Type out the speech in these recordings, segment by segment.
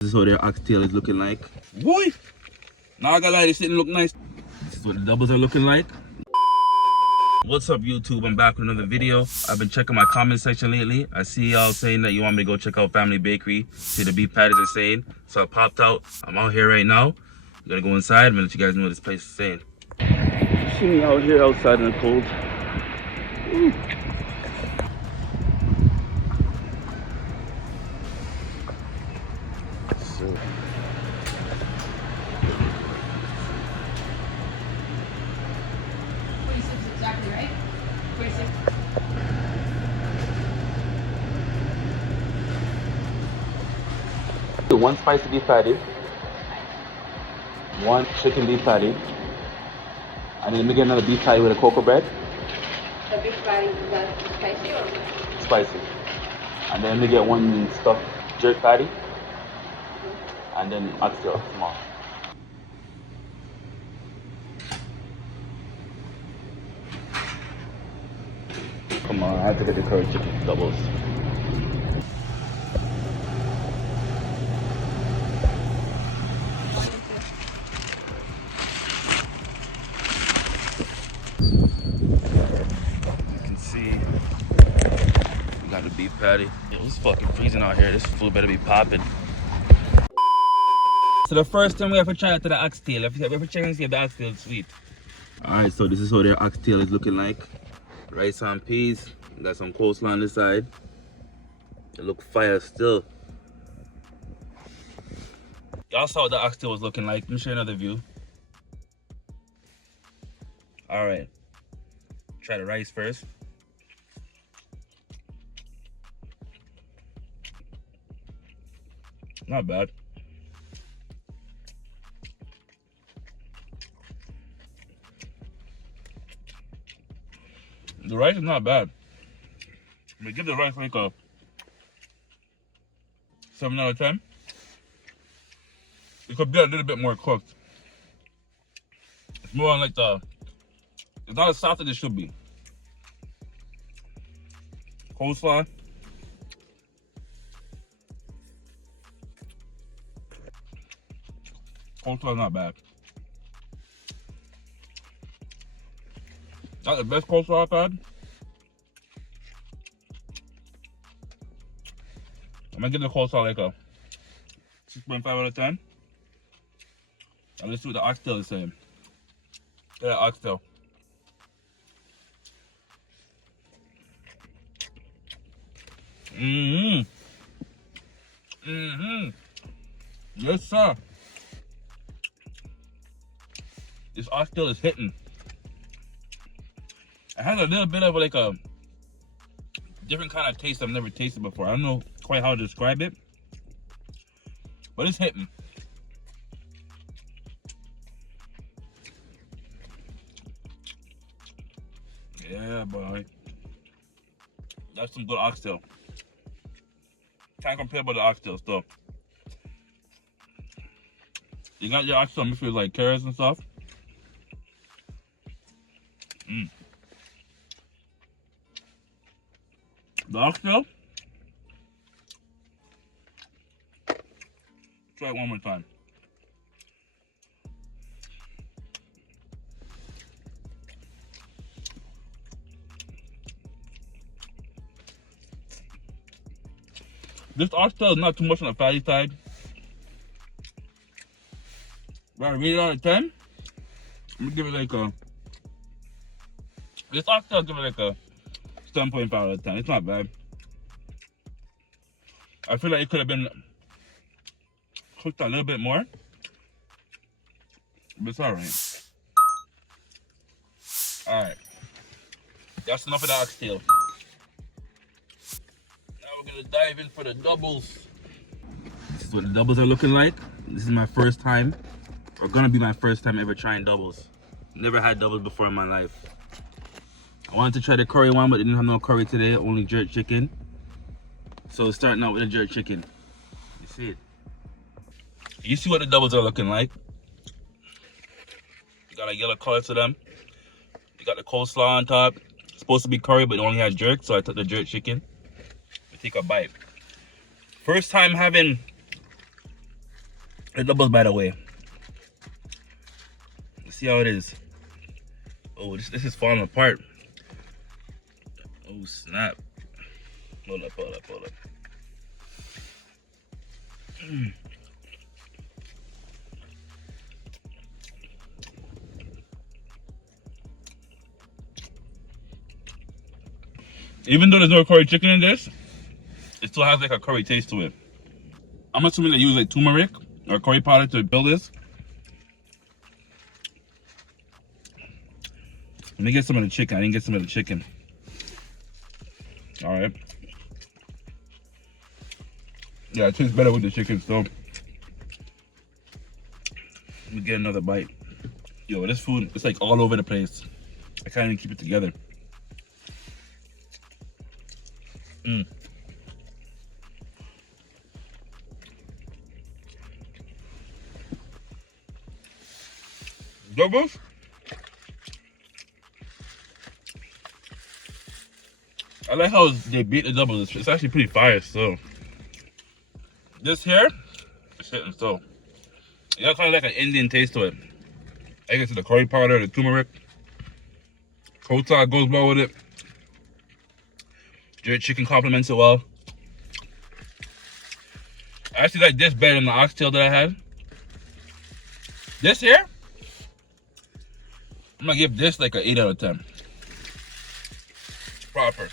This is what their oxtail is looking like. Boy! Now I gotta lie, this didn't look nice. This is what the doubles are looking like. What's up YouTube? I'm back with another video. I've been checking my comment section lately. I see y'all saying that you want me to go check out Fahmee Bakery. See the beef patties are saying. So I popped out. I'm out here right now. I'm gonna go inside. I'm gonna let you guys know what this place is saying. See me out here outside in the cold. Ooh. So. 46 is exactly right. 46. One spicy beef patty, one chicken beef patty, and then we get another beef patty with a cocoa bread. The beef patty, is that spicy or not? Spicy. And then we get one stuffed jerk patty, and then oxtail small. Come on, I have to get the curry chicken doubles. You can see we got the beef patty. It was fucking freezing out here. This food better be popping. So the first time we have to try it to the oxtail. We have to check and see if the oxtail is sweet. Alright, so this is how their oxtail is looking like. Rice and peas. Got some coleslaw on this side. It look fire still. Y'all saw what the oxtail was looking like. Let me show you another view. Alright. Try the rice first. Not bad. The rice is not bad. I'm gonna give the rice like a 7 out of 10. It could be a little bit more cooked. It's more on like it's not as soft as it should be. Coleslaw. Coleslaw is not bad. Not the best coleslaw I've had. I'm gonna give the coleslaw like a 6.5 out of 10. And let's see what the oxtail is saying. Yeah, oxtail. Yes, sir. This oxtail is hitting. It has a little bit of like a different kind of taste I've never tasted before. I don't know quite how to describe it, but it's hitting. Yeah, boy. That's some good oxtail. Can't compare with the oxtail stuff. You got your oxtail mixed with like carrots and stuff. The oxtail. Try it one more time. This oxtail is not too much on the fatty side. But I rate it out of 10. I'm gonna give it like a. This oxtail, I'll give it like a 7.5 out of 10. It's not bad. I feel like it could have been cooked a little bit more, but it's alright. Alright. That's enough of the oxtail. Now we're gonna dive in for the doubles. This is what the doubles are looking like. This is my first time, or gonna be my first time ever trying doubles. Never had doubles before in my life. I wanted to try the curry one, but they didn't have no curry today, only jerk chicken. So starting out with the jerk chicken. You see it? You see what the doubles are looking like. You got a yellow color to them. You got the coleslaw on top. It's supposed to be curry, but it only has jerk, so I took the jerk chicken. Take a bite. First time having The doubles, by the way. Let's see how it is. Oh, this is falling apart. Oh, snap. Hold up. Even though there's no curry chicken in this, it still has like a curry taste to it. I'm assuming they use like turmeric or curry powder to build this. Let me get some of the chicken. I didn't get some of the chicken. All right. Yeah, it tastes better with the chicken still. Let me get another bite. Yo, this food, it's like all over the place. I can't even keep it together. Doubles? I like how they beat the doubles. It's actually pretty fire still. This here, it's hitting still. It got kind of like an Indian taste to it. I guess it's the curry powder, the turmeric. Kota goes well with it. Jerk chicken complements it well. I actually like this better than the oxtail that I had. This here, I'm gonna give this like an 8 out of 10. Proper.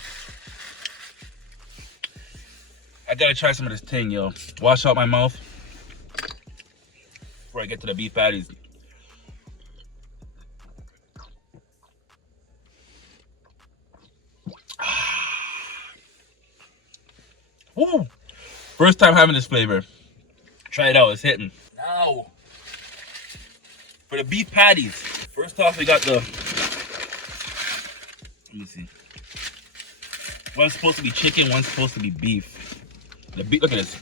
I gotta try some of this thing, yo. Wash out my mouth before I get to the beef patties. Woo! First time having this flavor. Try it out, it's hitting. Now, for the beef patties. First off, we got the, let me see. One's supposed to be chicken, one's supposed to be beef. The beef, look at this.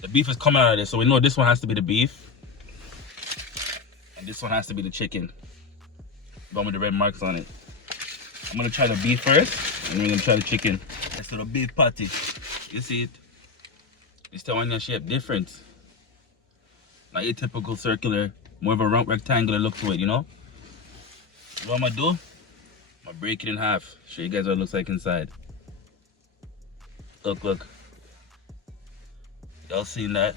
The beef is coming out of this, so we know this one has to be the beef. And this one has to be the chicken. The one with the red marks on it. I'm gonna try the beef first, and then we're gonna try the chicken. So the beef patty. You see it? It's the onion shape different. Not your typical circular, more of a round rectangular look to it, you know? What I'm gonna do? I'm gonna break it in half. Show you guys what it looks like inside. Look. Y'all seen that?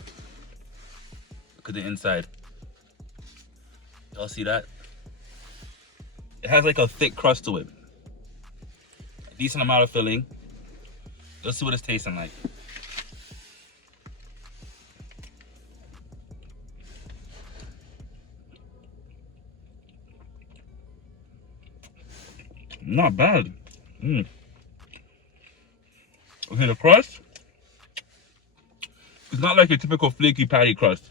Look at the inside. Y'all see that? It has like a thick crust to it. A decent amount of filling. Let's see what it's tasting like. Not bad. Okay, the crust, it's not like a typical flaky patty crust.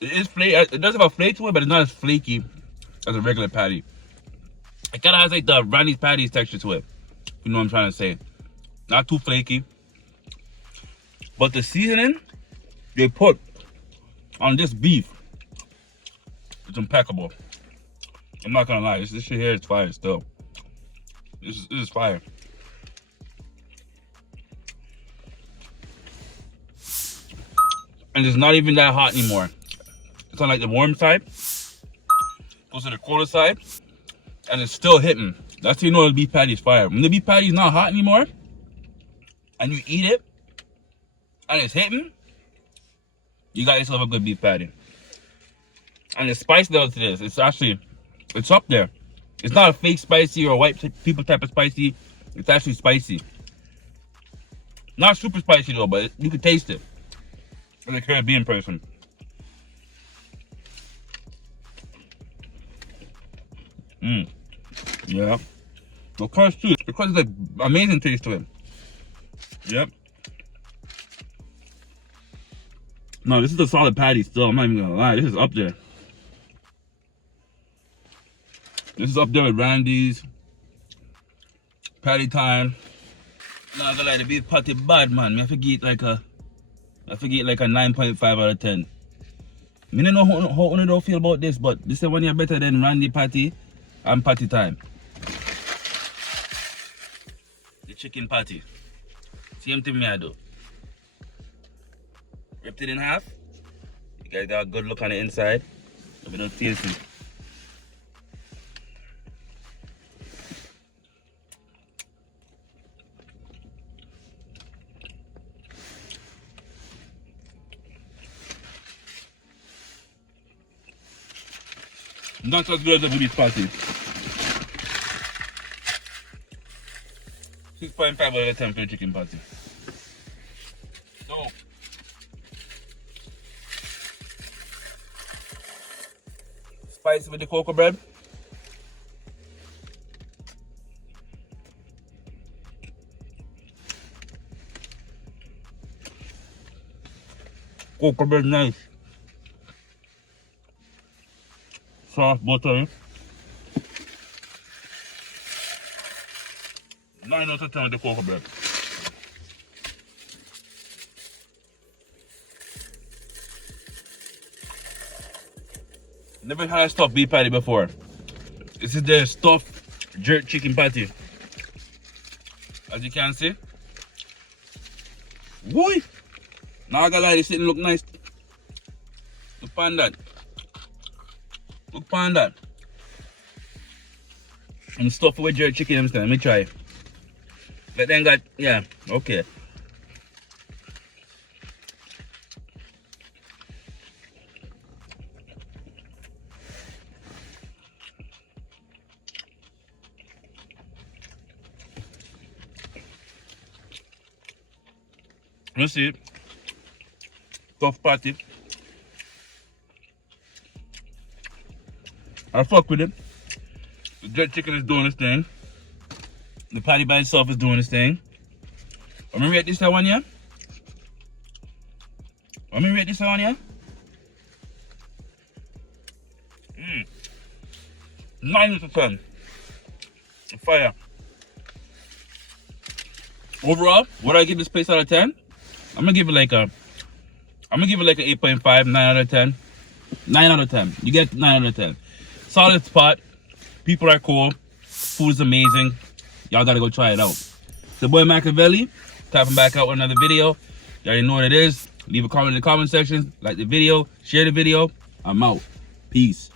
It is flaky. It does have a flake to it, but it's not as flaky as a regular patty. It kind of has like the Randy's patties texture to it. You know what I'm trying to say? Not too flaky. But the seasoning they put on this beef, it's impeccable. I'm not gonna lie, this shit here is fire still. This is fire. And it's not even that hot anymore. It's on like the warm side. Goes to the colder side. And it's still hitting. That's how you know the beef patty is fire. When the beef patty is not hot anymore, and you eat it, and it's hitting, you got yourself a good beef patty. And the spice level to this, it's up there. It's not a fake spicy or white people type of spicy. It's actually spicy. Not super spicy though, but you can taste it. As a Caribbean person. Yeah. The crust too. The crust is like amazing taste to it. Yep. No, this is a solid patty still. I'm not even gonna lie. This is up there. This is up there with Randy's. Patty time. Not gonna lie, the beef patty bad, man. I forget like a 9.5 out of 10. I don't know how you don't feel about this, but this is one year better than Randy patty and patty time. The chicken patty. Same thing me I do. Ripped it in half. You guys got a good look on the inside. Let me know tasting. Not as good as the beef patty. 6.5 out of 10 for the chicken patty. So, spicy with the cocoa bread. Cocoa bread nice. Soft buttery. 9 out of 10 with the cocoa bread. Never had a stuffed beef patty before. This is the stuffed jerk chicken patty. As you can see. Boy! Now I gotta lie, this didn't look nice. Look upon that. Look upon that. And stuffed with jerk chicken, I'm saying. Let me try. But then got, yeah, okay. You see, tough patty. I fuck with it. The jerk chicken is doing its thing. The patty by itself is doing its thing. Let me rate this one, yeah? Let me rate this one, yeah? 9 out of 10. Fire. Overall, what I give this place out of 10? I'm gonna give it like a 8.5, 9 out of 10. 9 out of 10. You get 9 out of 10. Solid spot. People are cool. Food is amazing. Y'all gotta go try it out. It's the boy Machiavelli. Tapping back out with another video. You already know what it is. Leave a comment in the comment section. Like the video. Share the video. I'm out. Peace.